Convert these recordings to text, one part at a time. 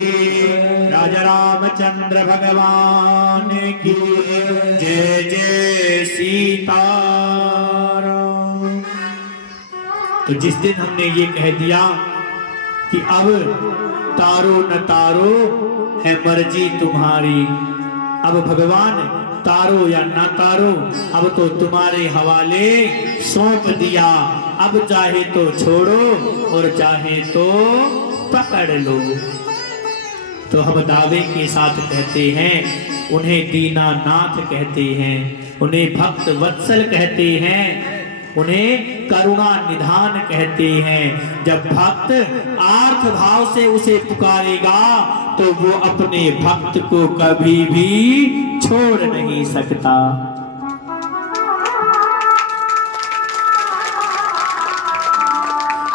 राजा रामचंद्र भगवान की जय जय सीताराम। तो जिस दिन हमने ये कह दिया कि अब तारो न तारो है मर्जी तुम्हारी, अब भगवान तारो या ना तारो अब तो तुम्हारे हवाले सौंप दिया, अब चाहे तो छोड़ो और चाहे तो पकड़ लो। तो हम दावे के साथ कहते हैं, उन्हें दीनानाथ कहते हैं, उन्हें भक्त वत्सल कहते हैं, उन्हें करुणा निधान कहते हैं। जब भक्त आर्थ भाव से उसे पुकारेगा तो वो अपने भक्त को कभी भी छोड़ नहीं सकता।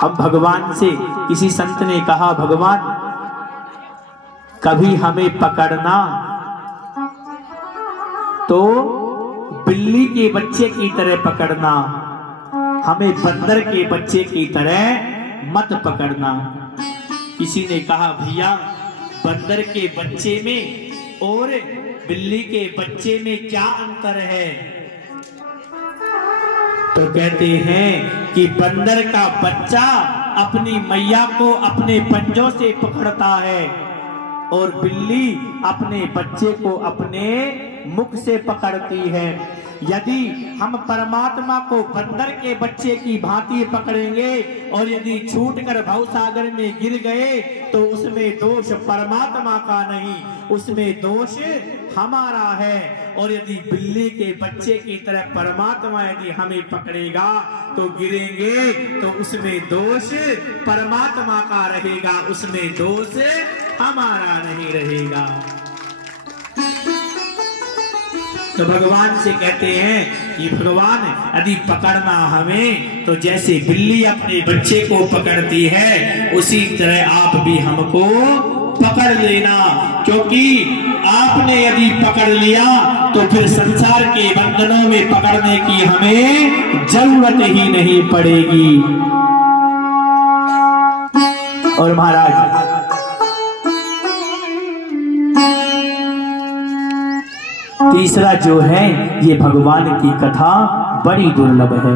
अब भगवान से किसी संत ने कहा, भगवान कभी हमें पकड़ना तो बिल्ली के बच्चे की तरह पकड़ना, हमें बंदर के बच्चे की तरह मत पकड़ना। किसी ने कहा, भैया बंदर के बच्चे में और बिल्ली के बच्चे में क्या अंतर है? तो कहते हैं कि बंदर का बच्चा अपनी मैया को अपने पंजों से पकड़ता है और बिल्ली अपने बच्चे को अपने मुख से पकड़ती है। यदि हम परमात्मा को बंदर के बच्चे की भांति पकड़ेंगे और यदि छूटकर भवसागर में गिर गए तो उसमें दोष परमात्मा का नहीं, उसमें दोष हमारा है। और यदि बिल्ली के बच्चे की तरह परमात्मा यदि हमें पकड़ेगा तो गिरेंगे तो उसमें दोष परमात्मा का रहेगा, उसमें दोष हमारा नहीं रहेगा। तो भगवान से कहते हैं कि भगवान यदि पकड़ना हमें तो जैसे बिल्ली अपने बच्चे को पकड़ती है उसी तरह आप भी हमको पकड़ लेना, क्योंकि आपने यदि पकड़ लिया तो फिर संसार के बंधनों में पकड़ने की हमें जरूरत ही नहीं पड़ेगी। और महाराज तीसरा जो है, ये भगवान की कथा बड़ी दुर्लभ है।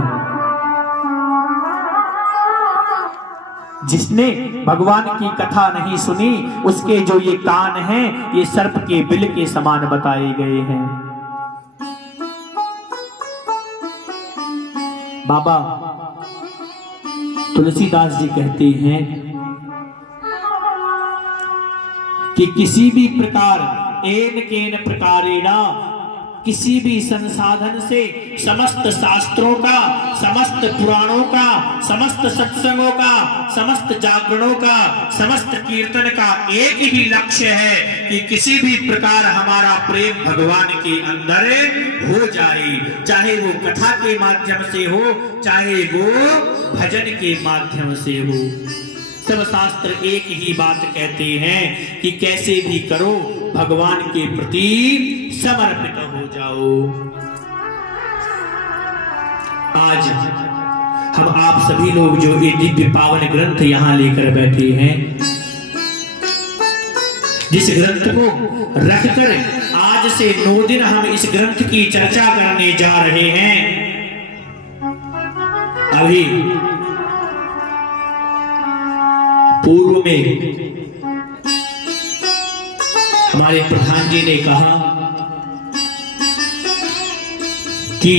जिसने भगवान की कथा नहीं सुनी उसके जो ये कान हैं ये सर्प के बिल के समान बताए गए हैं। बाबा तुलसीदास जी कहते हैं कि किसी भी प्रकार एन केन प्रकारेणा, किसी भी संसाधन से समस्त शास्त्रों का, समस्त पुराणों का, समस्त सत्संगों का, समस्त जागरणों का, समस्त कीर्तन का एक ही लक्ष्य है कि किसी भी प्रकार हमारा प्रेम भगवान के अंदर हो जाए, चाहे वो कथा के माध्यम से हो, चाहे वो भजन के माध्यम से हो। सब शास्त्र एक ही बात कहते हैं कि कैसे भी करो भगवान के प्रति समर्पित हो जाओ। आज हम आप सभी लोग जो ये दिव्य पावन ग्रंथ यहाँ लेकर बैठे हैं, जिस ग्रंथ को रखकर आज से 9 दिन हम इस ग्रंथ की चर्चा करने जा रहे हैं। अभी पूर्व में हमारे प्रधान जी ने कहा कि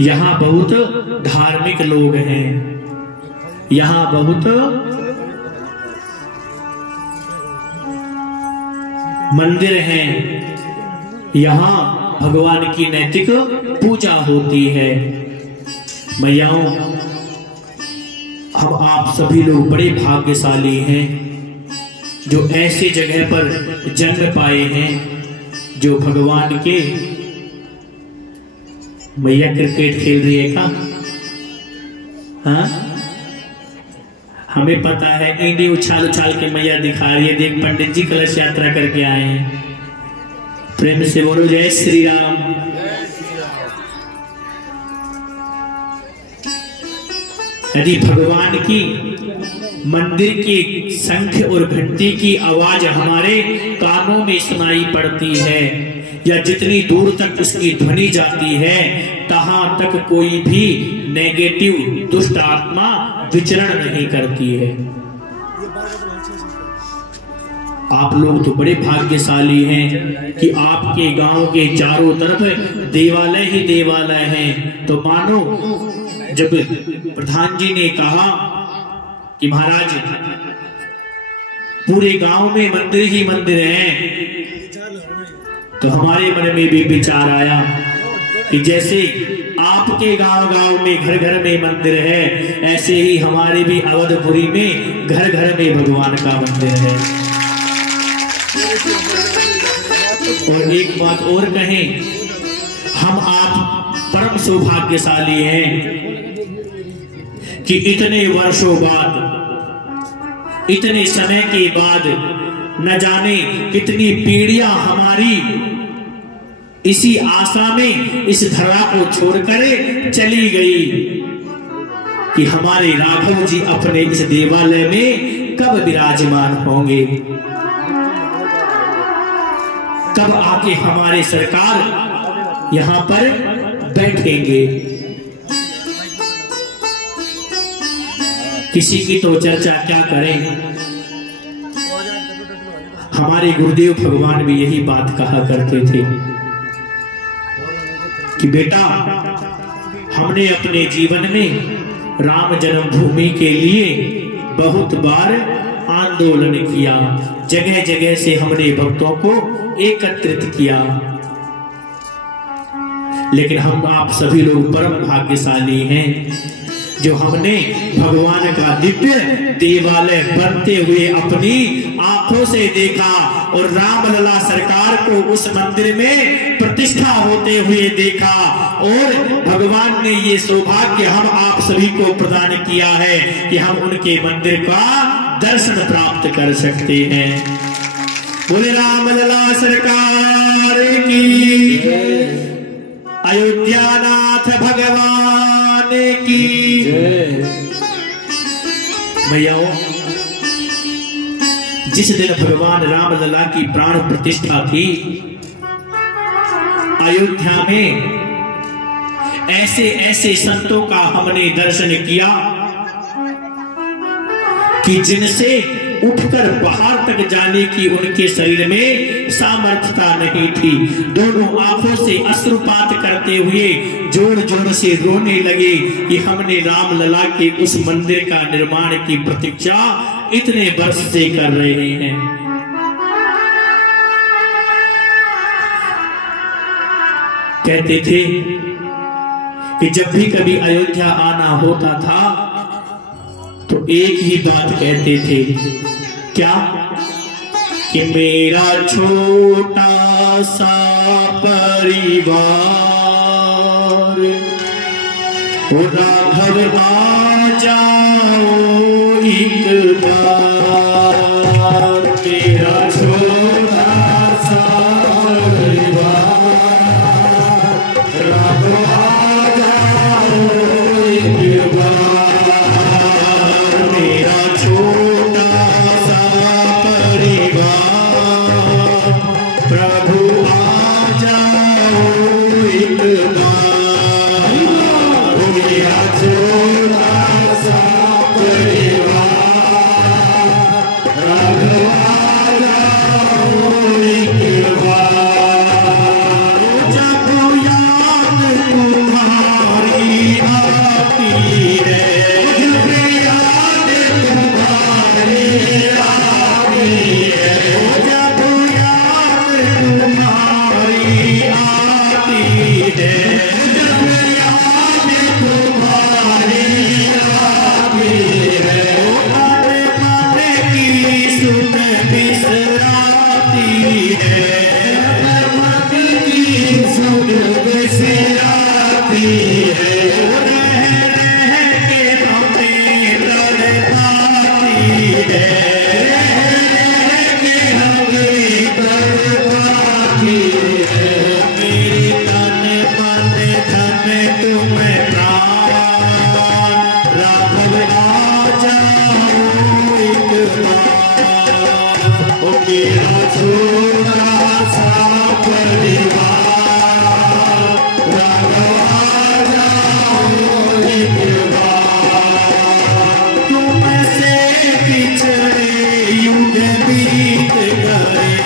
यहां बहुत धार्मिक लोग हैं, यहां बहुत मंदिर हैं, यहां भगवान की नैतिक पूजा होती है। मैयाओं, हम आप सभी लोग बड़े भाग्यशाली हैं जो ऐसे जगह पर जन्म पाए हैं जो भगवान के। मैया क्रिकेट खेल रही है क्या? हाँ, हमें पता है, इंडी उछाल उछाल के मैया दिखा रही है। देख पंडित जी कलश यात्रा करके आए हैं। प्रेम से बोलो जय श्री राम। यदि भगवान की मंदिर के शंख और घंटी की आवाज हमारे कानों में सुनाई पड़ती है, या जितनी दूर तक उसकी ध्वनि जाती है तहां तक कोई भी नेगेटिव दुष्ट आत्मा विचरण नहीं करती है। आप लोग तो बड़े भाग्यशाली हैं कि आपके गांव के चारों तरफ देवालय ही देवालय हैं। तो मानो जब प्रधान जी ने कहा कि महाराज पूरे गांव में मंदिर ही मंदिर हैं, तो हमारे मन में भी विचार आया कि जैसे आपके गांव में घर घर में मंदिर है, ऐसे ही हमारे भी अवधपुरी में घर घर में भगवान का मंदिर है। और एक बात और कहें, हम आप परम सौभाग्यशाली हैं कि इतने वर्षों बाद, इतने समय के बाद, न जाने कितनी पीढ़ियां हमारी इसी आशा में इस धरा को छोड़कर चली गई कि हमारे राघव जी अपने इस देवालय में कब विराजमान होंगे, कब आके हमारे सरकार यहां पर बैठेंगे। किसी की तो चर्चा क्या करें, हमारे गुरुदेव भगवान भी यही बात कहा करते थे कि बेटा, हमने अपने जीवन में राम जन्मभूमि के लिए बहुत बार आंदोलन किया, जगह जगह से हमने भक्तों को एकत्रित किया, लेकिन हम आप सभी लोग परम भाग्यशाली हैं जो हमने भगवान का दिव्य देवालय बनते हुए अपनी आंखों से देखा और रामलला सरकार को उस मंदिर में प्रतिष्ठा होते हुए देखा, और भगवान ने ये सौभाग्य हम आप सभी को प्रदान किया है कि हम उनके मंदिर का दर्शन प्राप्त कर सकते हैं। बोले रामलला सरकार की, अयोध्यानाथ भगवान की मैयाओं, जिस दिन भगवान रामलला की प्राण प्रतिष्ठा थी, अयोध्या में ऐसे ऐसे संतों का हमने दर्शन किया कि जिनसे उठकर बाहर तक जाने की उनके शरीर में सामर्थ्यता नहीं थी। दोनों आंखों से अश्रुपात करते हुए जोर जोर से रोने लगे कि हमने रामलला के उस मंदिर का निर्माण की प्रतीक्षा इतने वर्ष से कर रहे हैं। कहते थे कि जब भी कभी अयोध्या आना होता था तो एक ही बात कहते थे, क्या कि मेरा छोटा सा परिवार राघव आ जाओ एक बार, मेरा छोटा सा परिवार राघव आ जाओ एक बार, मेरा छोटा सा परिवार प्रभु आ जाओ एक बार, मेरा छोटा सा परिवार मेरा छोटा सा परिवार तुमसे पिछड़े युग बीत गए,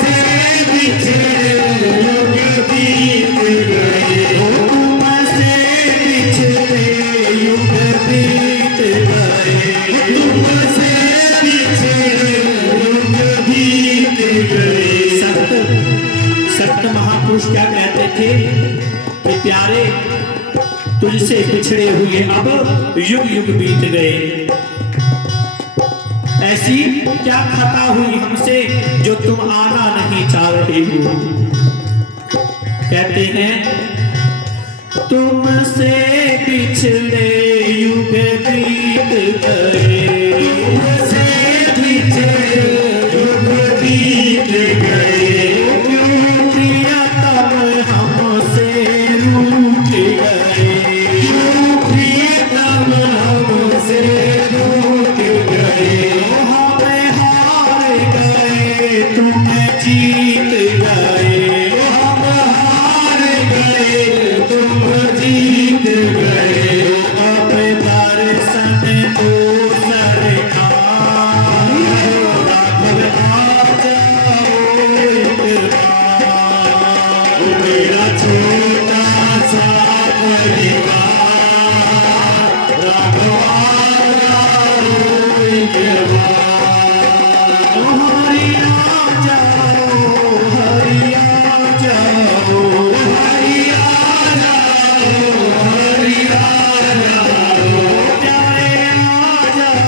से पिछड़े युग बीत गए, तुमसे पिछड़े युग बीत गए, तुमसे पिछड़े युग बीत गए। सत्य महापुरुष क्या कहते थे कि प्यारे तुझसे पिछड़े हुए अब युग युग बीत गए। ऐसी क्या खता हुई हमसे जो तुम आना नहीं चाह रहे हो। कहते हैं तुमसे पिछड़े युग बीत गए, तुमसे पिछड़े युग बीत गए, क्यों प्रियतम हमसे रूठ गए, क्यों प्रियतम हमसे रूठ गए, हमें हार गए तुम जीत गए, हम हार गए तुम जीत गए, अब दर्शन दो सरकार, राघव आ जाओ एक बार, मेरा छोटा सा परिवार, राघव आ जाओ एक बार, हरि आ जाओ, हरि आ जाओ, हरि आ जाओ, हरि आ जाओ, प्यारे आ जाओ,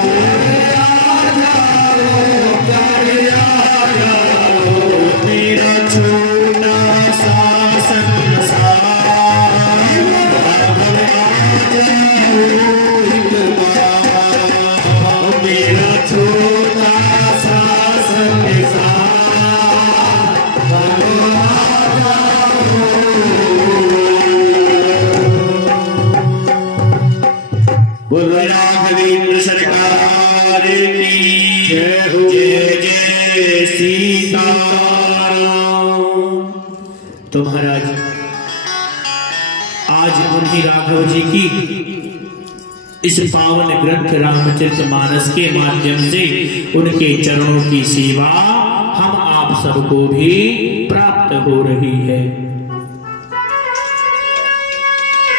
प्यारे आ जाओ, प्यारे आ जाओ, मेरा छोटा सा संसार, राघव आ जाओ एक बार, मेरा छोटा सा संसार, राघव आ जाओ। बोलो राघवेंद्र सरकार की जय हो, जय जय सीताराम। तो महाराज आज उन्हीं राघव जी की इस पावन ग्रंथ रामचरितमानस के माध्यम से उनके चरणों की सेवा हम आप सबको भी प्राप्त हो रही है।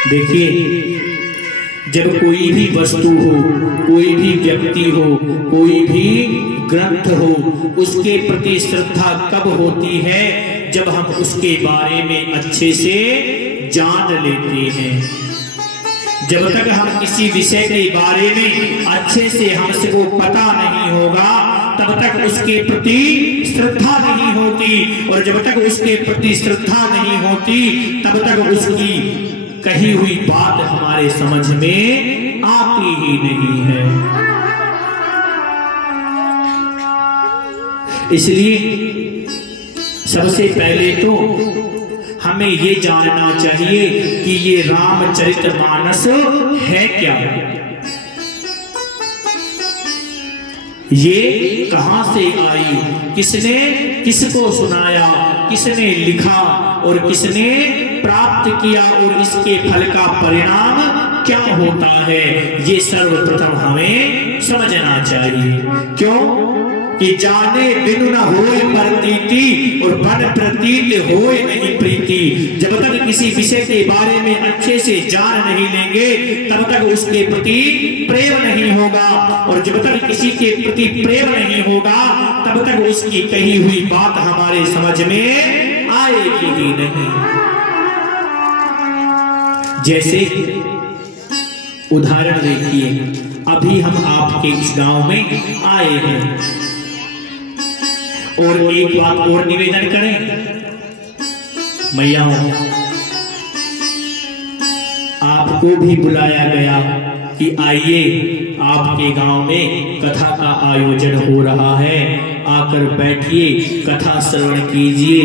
देखिए, जब कोई भी वस्तु हो, कोई भी व्यक्ति हो, कोई भी ग्रंथ हो, उसके प्रति श्रद्धा कब होती है? जब हम उसके बारे में अच्छे से जान लेते हैं। जब तक हम किसी विषय के बारे में अच्छे से हमको पता नहीं होगा, तब तक उसके प्रति श्रद्धा नहीं होती, और जब तक उसके प्रति श्रद्धा नहीं होती, तब तक उसकी कही हुई बात हमारे समझ में आती ही नहीं है। इसलिए सबसे पहले तो हमें ये जानना चाहिए कि ये रामचरितमानस है क्या, ये कहां से आई, किसने किसको सुनाया, किसने लिखा और किसने प्राप्त किया, और इसके फल का परिणाम क्या होता है, ये सर्वप्रथम हमें समझना चाहिए। क्यों कि जाने बिनु न होए प्रतीति, और बन प्रतीत होए नहीं प्रीति। जब तक किसी विषय के बारे में अच्छे से जान नहीं लेंगे, तब तक उसके प्रति प्रेम नहीं होगा, और जब तक किसी के प्रति प्रेम नहीं होगा, तब तक उसकी कही हुई बात हमारे समझ में आएगी ही नहीं। जैसे उदाहरण देखिए, अभी हम आपके इस गांव में आए हैं, और एक बात और निवेदन करें, मैया आपको भी बुलाया गया कि आइए आपके गांव में कथा का आयोजन हो रहा है, आकर बैठिए, कथा श्रवण कीजिए।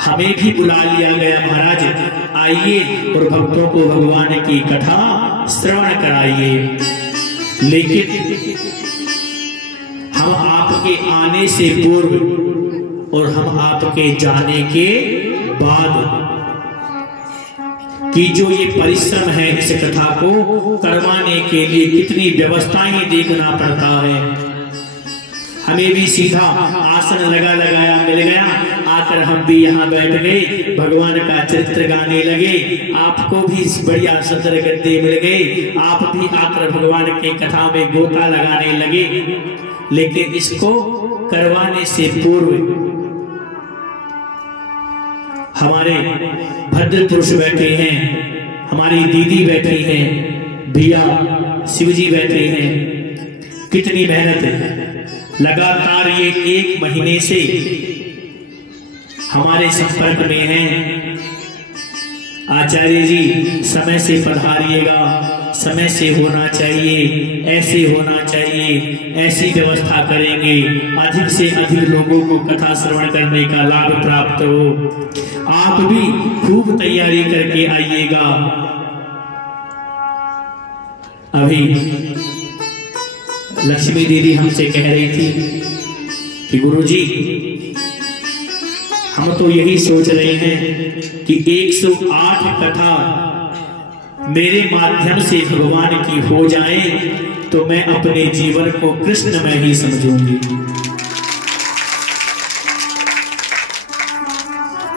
हमें भी बुला लिया गया महाराज, आइए और भक्तों को भगवान की कथा श्रवण कराइए। लेकिन हम आपके आने से पूर्व और हम आपके जाने के बाद कि जो ये परिश्रम है इस कथा को करवाने के लिए कितनी व्यवस्थाएं देखना पड़ता है। हमें भी सीधा आसन लगाया मिल गया, आकर हम भी यहाँ बैठ गए, भगवान का चरित्र गाने लगे। आपको भी बढ़िया सदर गद्दे मिल गए, आप भी आकर भगवान के कथा में गोता लगाने लगे। लेकिन इसको करवाने से पूर्व हमारे भद्र पुरुष बैठे हैं, हमारी दीदी बैठी हैं, भैया शिवजी बैठे हैं। कितनी मेहनत है, लगातार ये 1 महीने से हमारे संपर्क में हैं। आचार्य जी समय से पधारिएगा, समय से होना चाहिए, ऐसे होना चाहिए, ऐसी व्यवस्था करेंगे, अधिक से अधिक लोगों को कथा श्रवण करने का लाभ प्राप्त हो। आप भी खूब तैयारी करके आइएगा। अभी लक्ष्मी दीदी हमसे कह रही थी कि गुरुजी हम तो यही सोच रहे हैं कि 108 कथा मेरे माध्यम से भगवान की हो जाए तो मैं अपने जीवन को कृष्ण में ही समझूंगी।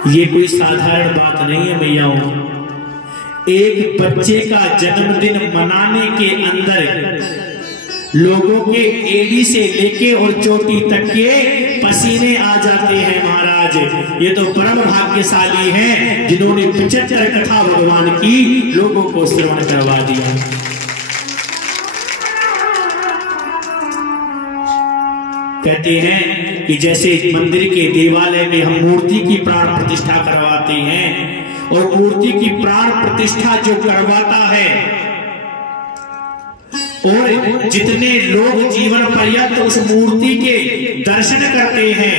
ये कोई साधारण बात नहीं है मैयाओं। एक बच्चे का जन्मदिन मनाने के अंदर लोगों के एड़ी से लेके और चोटी तक के पसीने आ जाते हैं महाराज। ये तो परम भाग्यशाली हैं जिन्होंने 75 कथा भगवान की लोगों को श्रवण करवा दिया। कहते हैं कि जैसे मंदिर के देवालय में हम मूर्ति की प्राण प्रतिष्ठा करवाते हैं और मूर्ति की प्राण प्रतिष्ठा जो करवाता है और जितने लोग जीवन पर्यंत उस मूर्ति के दर्शन करते हैं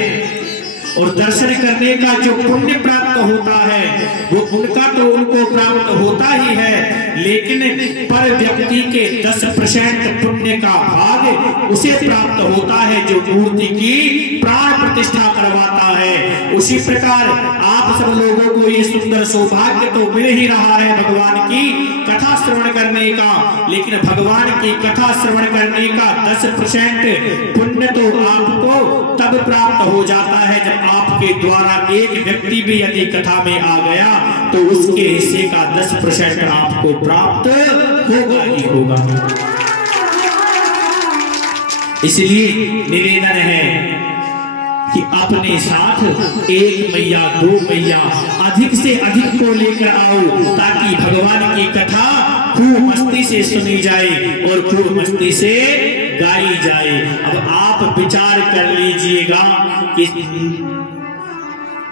और दर्शन करने का जो पुण्य प्राप्त होता है वो उनका तो उनको प्राप्त होता ही है, लेकिन पर व्यक्ति के 10% पुण्य का भाग उसे प्राप्त होता है जो मूर्ति की प्राण प्रतिष्ठा करवाता है। उसी प्रकार आप सब लोगों को ये सुंदर सौभाग्य तो मिल ही रहा है भगवान की कथा श्रवण करने का, लेकिन भगवान की कथा श्रवण करने का 10% पुण्य तो आपको तब प्राप्त हो जाता है जब आपके द्वारा एक व्यक्ति भी यदि कथा में आ गया तो उसके हिस्से का 10% आपको प्राप्त होगा ही होगा। इसलिए निवेदन है कि अपने साथ 1 मैया 2 मैया अधिक से अधिक को लेकर आओ ताकि भगवान की कथा खूब मस्ती से सुनी जाए और खूब मस्ती से गाई जाए। अब आप विचार कर लीजिएगा कि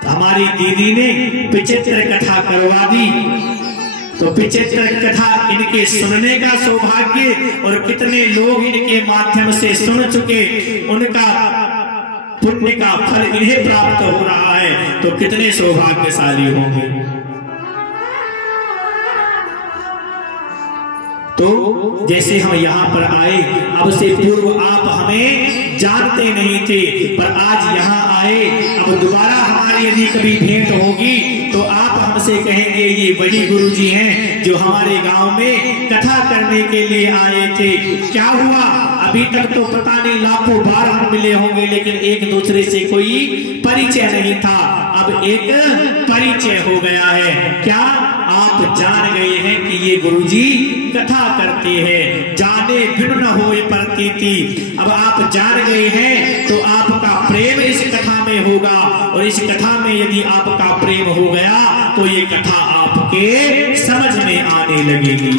हमारी दीदी ने 75 कथा करवा दी तो 75 कथा इनके सुनने का सौभाग्य और कितने लोग इनके माध्यम से सुन चुके उनका पुण्य का फल इन्हें प्राप्त हो रहा है तो कितने सौभाग्यशाली होंगे। तो जैसे हम यहाँ पर आए, अब से पूर्व आप हमें जानते नहीं थे पर आज यहाँ आए, अब दोबारा हमारी यदि कभी भेंट होगी तो आप हमसे कहेंगे ये वही गुरुजी हैं जो हमारे गांव में कथा करने के लिए आए थे। क्या हुआ अभी तक तो पता नहीं लाखों बार हम मिले होंगे लेकिन एक दूसरे से कोई परिचय नहीं था, अब एक परिचय हो गया है। क्या आप जान गए हैं कि ये गुरुजी कथा करते हैं, जाने बिन न होए प्रतीति। अब आप जान गए हैं तो आपका प्रेम इस कथा में होगा और इस कथा में यदि आपका प्रेम हो गया तो ये कथा आपके समझ में आने लगेगी।